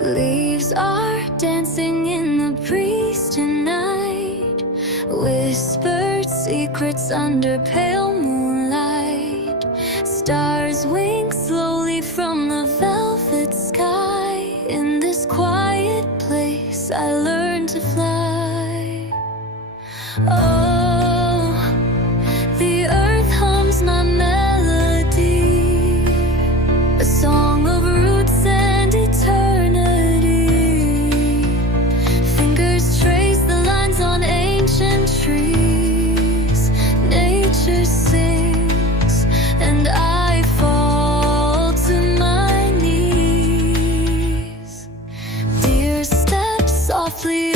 Leaves are dancing in the breeze tonight, whispered secrets under pale moonlight. Stars wink slowly from the velvet sky. In this quiet place I learned to fly. Oh, the earth hums my melody, a song of roots and eternity. Fingers trace the lines on ancient trees. Nature sings and I fall to my knees. Deer steps softly